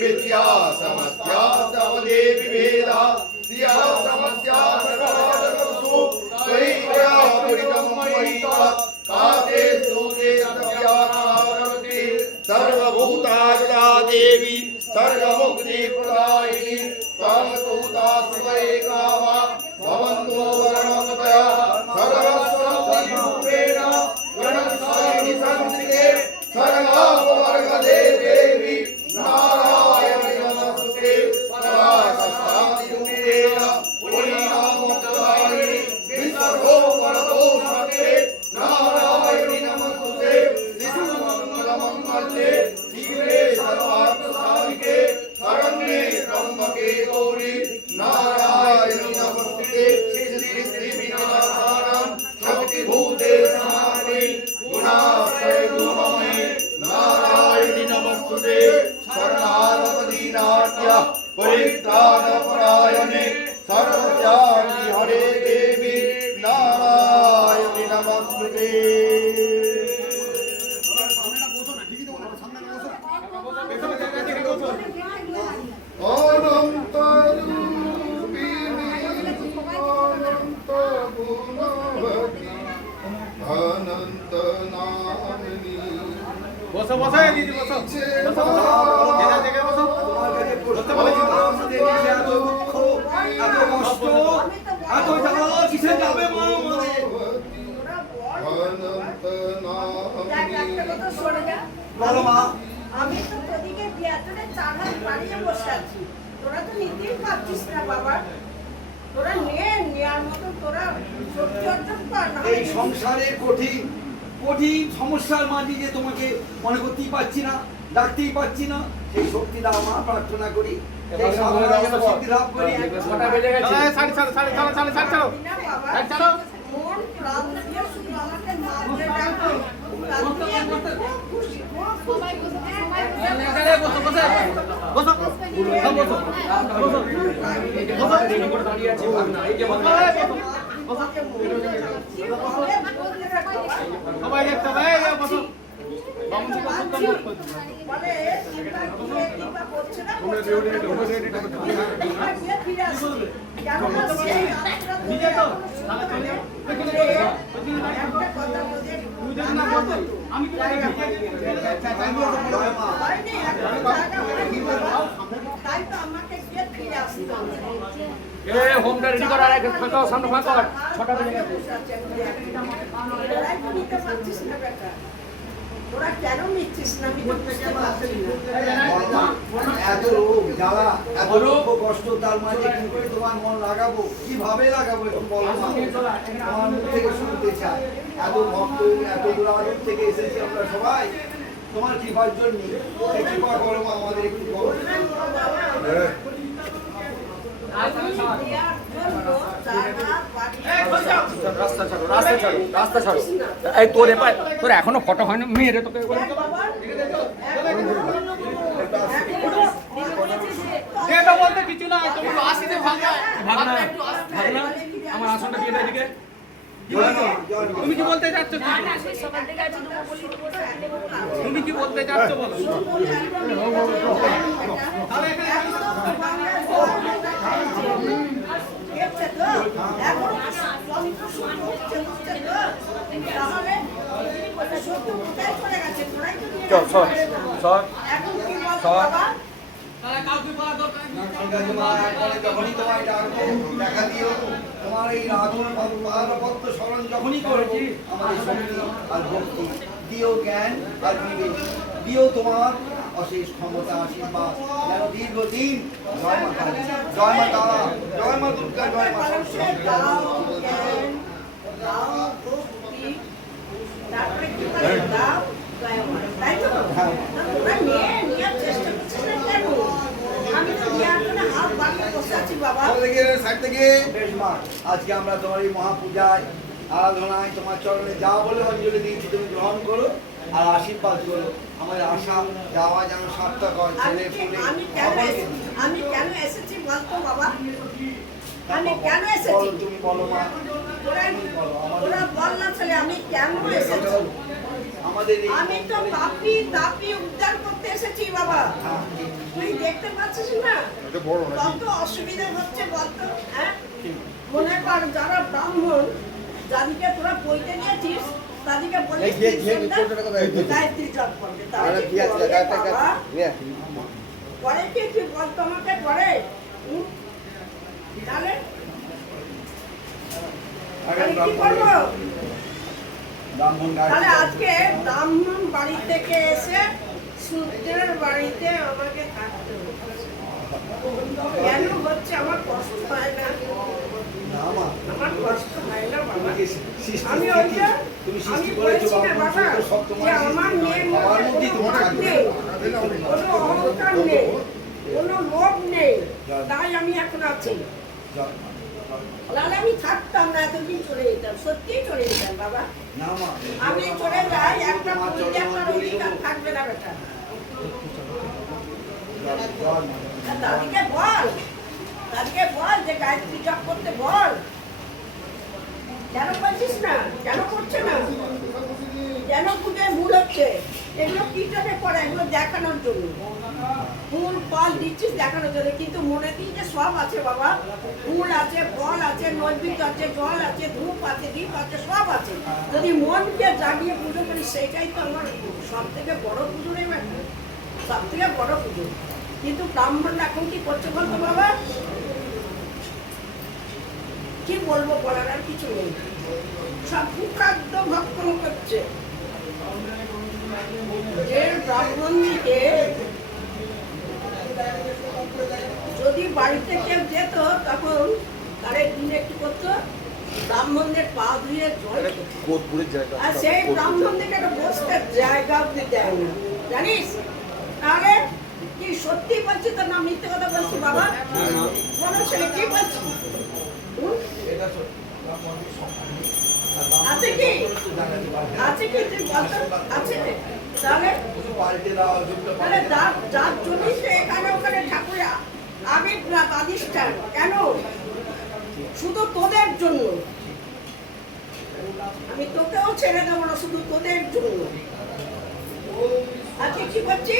विद्या समस्या तवदे विभेदा सिया समस्या सर्वजगत्सु त्वयि दया परितं मयिका काते स्तुते सत्यानावरति सर्वभूतात्मा देवी सर्वमुक्तिप्रदायिनी त्वं स्तुता शिवैकामा भवन्तो वरणमतया सर्वस्वरूपेण गणसायिनि संस्कृते सर्वापवर्गदे देवी नारायणी नमस्ते पराशक्तिरूपेण पुरीणामोक्तायिनि विसर्गोपरदोषते नारायणी नमस्ते शिशुमङ्गलमङ्गले शिवे सर्वार्थसाधिके शरण्ये त्र्यम्बके गौरी नारायणी नमस्ते सृष्टिविनाशानां शक्तिभूते सनातने गुणाश्रय गुणमये नारायणी नमस्ते शरणागतदीनार्य परित्राणपरायणे सर्वत्यागि हरे देवी नारायणी नमस्ते अनंत रूपिणी अनंत गुणवती अनंत नामिनी বসো বসো দিদি বসো বসো যেটা জায়গায় বসো তোমার কাছে প্রশ্ন আমাদের দেশে এত দুঃখ এত কষ্ট এত জ্বালা কিসে যাবে মা আমাদের অনন্ত নামিনী বলো মা আমি তো তোদিকে বিয়াতনে চালান বাড়িয়ে বসে আছি তোরা তো নিতেই পারছিস না বাবা তোরা নেয়ার মতো তোরা শক্তি অর্জন কর না এই সংসারের কঠিন কঠিন সমস্যার মাঝে যে তোমাকে মনে করতেই পারছি না ডাকতেই পারছি না সেই শক্তি দাও মা প্রার্থনা করি সেই সাধনা যেন শক্তি লাভ করি ছটা বেজে গেছে ছাড়ো না বাবা ছাড়ো মন প্রাণ দিয়ে শুধু আমাকে মা বলে ডাকো প্রাণ দিয়ে খুব খুশি সবাই বসো বসো দাঁড়িয়ে আছে ভাগ না এই যে সবাই দেখতে হবে বসো মানে তাই তো আমাকে গিয়ে ফিরে আসতে হবে হোমটা রেডি করা রাখো ফাঁকা সামনে ফাঁকা ছটা বেজে গেছে তোরা কেন নিচ্ছিস না আমি তো বুঝতে পারছি না এত রোগ জ্বালা এত দুঃখ কষ্ট তার মাঝে কি করে তোমার মন লাগাবো কিভাবে লাগাবো একটু বলো মা আমার মুখ থেকে শুনতে চাই এত ভক্ত এত দূরাদূর থেকে এসেছি আমরা সবাই তোমার কৃপার জন্য কৃপা করো মা আমাদের একটু করো রাস্তা ছাড়ো এই তোর এখনো ফটো হয়নি মেয়েরে তোকে বলতে কিছু না আসিতে ভাগনা আমার আসনটা দিয়ে দেয় এদিকে তুমি কি বলতে চাচ্ছ তুমি কি বলতে চাচ্ছ বলো দেখা দিও তোমার এই রাধন পাদপদ্ম স্মরণ যখনই করবো আমাদের শক্তি আর ভক্তি দিও জ্ঞান আর বিবেক দিও তোমার অশেষ ক্ষমতা আশীর্বাদ যেন দীর্ঘদিন জয় মা কালী জয় মা তারা জয় মা দুর্গা জয় মা সরস্বতী তারপরে কি করে দাও তাই তো তোরা নিয়ে চেষ্টা করছিস না কেন আমি তো নেওয়ার জন্য হাত বাঁধতে বসে আছি বাবা বেশ মা আজকে আমরা তোমার এই মহাপূজায় আরাধনায় তোমার চরণে যা বলে অঞ্জলি দিয়েছি তুমি গ্রহণ করো আর আশীর্বাদ করো আমার আশা যাওয়া যেন সার্থক হয় ছেলে পুলে আমি কেন এসেছি বলতো বাবা? আমি কেন এসেছি? তুমি বলো মা, ওরা বল না ছেলে, আমি কেন এসেছি? আমাদের আমি তো পাপি তাপি উদ্ধার করতে এসেছি বাবা। তুই দেখতে পাচ্ছিস না এটা বড় নাকি? কত অসুবিধা হচ্ছে বলতো? হ্যাঁ, মনে কর যারা ব্রাহ্মণ, যাদেরকে তোরা বইতে নিয়েছিস, তাদেরকে বলিস গায়ত্রী জপ করবে। তাহলে কি করে বাবা? করে কি তুই বলতো আমাকে? করে তাহলে কি করবো? ব্রাহ্মণ তাহলে আজকে ব্রাহ্মণ বাড়ি থেকে এসে শূদ্রের বাড়িতে আমাকে থাকতে হচ্ছে। কেন হচ্ছে? আমার কষ্ট হয় না? না মা, আমার কষ্ট হয় না বাবা? তোমাকে সৃষ্টি আমি স্থিতি, ওইটা তুমি আমি সৃষ্টি করেছো বলেছি না বাবা, বাবা সব তোমার যে সৃষ্টি। আমার মেয়ের আমার মধ্যে মধ্যেই কোনো তোমার রাগ থাকবে। নেই, কোনো অহংকার নেই, কোনো লোভ নেই, তাই আমি এখন আছি। যাও, নাহলে আমি থাকতাম না, এতদিন চলে যেতাম, সত্যিই চলে যেতাম বাবা। না মা, আমি চলে যাই, একটা তোমার পুঁজি চরণ একটা অঞ্জলি অধিকার দেবো। থাকবে না বেটা। যাও, যাও মা। দাদিকে বল, দাদিকে বল যে গায়ত্রী জপ করতে বল। কেন বলছিস না? কেন করছে না? কেন পুজোয় ভুল হচ্ছে? এগুলো কি জন্য করে? এগুলো দেখানোর জন্য। ফুল ফল দিচ্ছিস দেখানোর জন্য, কিন্তু মনে দিই যে সব আছে বাবা। ফুল আছে, ফল আছে, নৈবেদ্য আছে, জল আছে, ধূপ আছে, দীপ আছে, সব আছে। যদি মনকে জাগিয়ে পুজো করি, সেটাই তো আমার সব থেকে বড় পুজো রে ব্যাটা, সব থেকে বড় পুজো। কিন্তু ব্রাহ্মণ এখন কি করছে বলতো বাবা? কি বলবো, বলার আর কিছু নেই। সব কুখাদ্য ভক্ষণ করছে। যে ব্রাহ্মণকে যদি বাড়িতে কেউ যেত, তখন তারে দিনে কি করতো? ব্রাহ্মণদের পা ধুয়ে জল খেত। আর সেই ব্রাহ্মণদেরকে একটা বসতে জায়গা অব্দি দেয় না, জানিস? তাহলে কি সত্যি বলছি তো না মিথ্যে কথা বলছি বাবা? বলো ছেলে, কি বলছি? আছে কি? আছে কি? তুই বলতো আছে? তাহলে পাল্টে দাও, যুগটা তাহলে পাল্টে দাও। যার জন্যই তো এখানে ওখানে ঠাকুর আবির না বাদিষ্ঠান কেন? শুধু তোদের জন্য। আমি তোকেও ছেড়ে দেবো না, শুধু তোদের জন্য। আজকে কি করছি?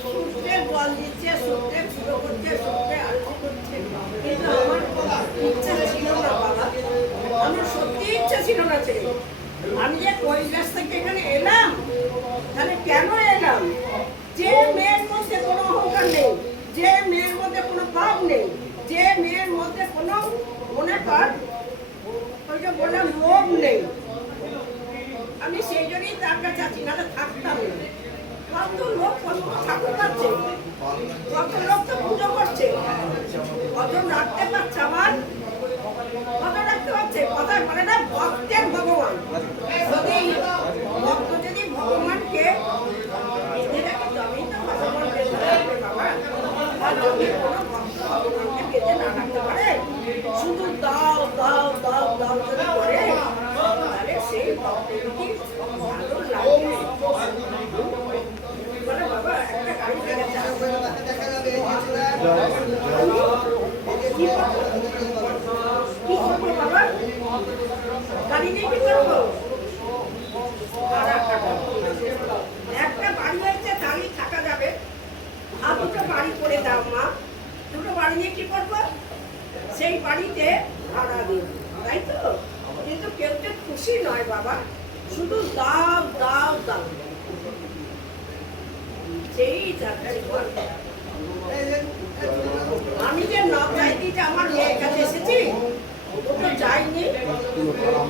সূর্যে জল দিচ্ছে, সূর্যে পুজো করছে, সূর্যে আরতি করছে। কিন্তু আমার ইচ্ছা ছিল না বাবা, আমার সত্যি ইচ্ছা ছিল না ছেলে। আমি যে কৈলাস থেকে এখানে এলাম, তাহলে কেন এলাম? যে মেয়ের মধ্যে কোনো অহংকার নেই, যে মেয়ের মধ্যে কোনো ভাব নেই, যে মেয়ের মধ্যে কোনো মনে কর ওই যে বললাম লোভ নেই, আমি সেই জন্যই তার কাছে আছি, নাহলে থাকতাম না। কত লোক কত ঠাকুর পাচ্ছে, কত লোক তো পুজো করছে, কত রাখতে পারছে আমার, কত রাখতে পারছে। কথা বলে না ভক্তের ভগবান। যদি ভক্ত যদি ভগবানকে বেঁধে রাখে, তবেই তো ভগবান বেঁধে রাখবে বাবা। আর যদি কোনো ভক্ত ভগবানকে বেঁধে না রাখতে পারে, শুধু দাও দাও দাও দাও যদি করে, তাহলে সেই ভক্তকে ভালো লাগবে। বলে বাবা একটা গাড়ি কিনে চাও। কি করবো বাবা? গাড়ি নিয়ে কি করবো? একটা বাড়ি হয়েছে, দাঁড়িয়ে থাকা যাবে। আর দুটো বাড়ি করে দাও মা। দুটো বাড়ি নিয়ে কি করবো? সেই বাড়িতে ভাড়া দিব, তাই তো? কিন্তু কেউ তো খুশি নয় বাবা, শুধু দাও দাও দাও। সেই যাচ্ছে বল। আমি যে চাইছি যে আমার মেয়ের কাছে এসেছি, ও তো যায়নি,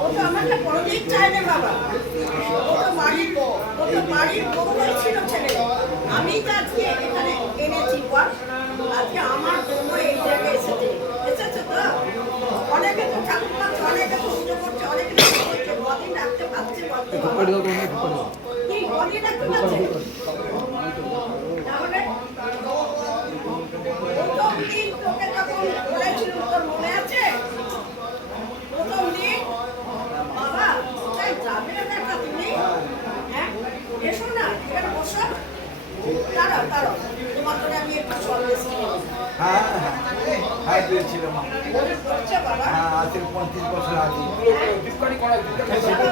ও তো আমাকে কোনোদিন চাইবে বাবা। ও তো বাড়ির বউই ছিল ছেলে। আমি তো আজকে এখানে এনেছি বল, আজকে আমার বউ এই জায়গায় এসেছে তো। অনেকে তো ঠাকুর পাচ্ছে, অনেকে তো পুজো করছে, অনেকে তো করছে, কদিন রাখতে পারছে বলতে কি কদিন রাখতে পারছে? তাহলে প্রথম দিন তোকে যখন বলেছিল, তোর মনে আছে? প্রথম দিন বাবা কোথায় যাবে না তুমি? হ্যাঁ, কলেজ ছিল। হ্যাঁ হ্যাঁ হ্যাঁ দিয়েছিল মা। মনে পড়ছে বাবা? হ্যাঁ আজ থেকে 35 বছর আগে। ডিসকাউন্ট করা সেটা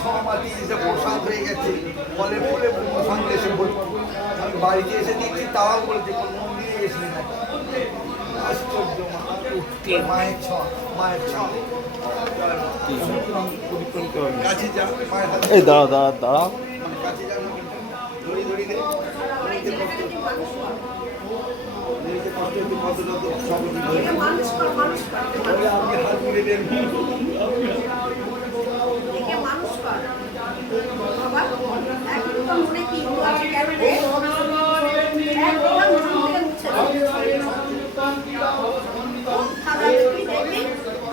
ছ মাটি এসে প্রসাদ হয়ে গেছে, ফলে ফুলে প্রসাদ এসে ভর্তি। আমি বাড়িতে এসে দেখছি তারাও বলছে কোন মন্দিরে গেছিলি না। আশ্চর্য মা, মায়ের ছোঁয়া, মায়ের ছোঁয়া। কাছে যা, মায়ের হাতে এই দাঁড়া দাঁড়া দাঁড়া মানে কাছে যা না, ধরি ধরি দে। আমার এই ছেলেটাকে তুই মানুষ কর। নিজেকে কষ্ট হতে কতটা তো সব ধরে। একে মানুষ কর, মানুষ কর, একে মানুষ কর। আপনি হাত তুলে দেন। একে মানুষ কর। বাবা, একদম মনে কি হিন্দু আছে কেন রে? একদম মন থেকে মুছে দে। খুব খারাপ তুই দেখবি।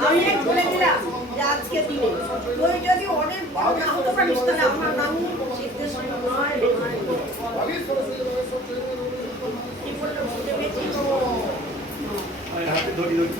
আমি এক বলে দিলাম যে আজকে দিনে তুই যদি অনেক বড় না হতে পারিস তাহলে আমার নাম সিদ্ধেশ্বর নয় নয়। কি বললো বুঝতে পেরেছিস? হাতে ধরি ধরি।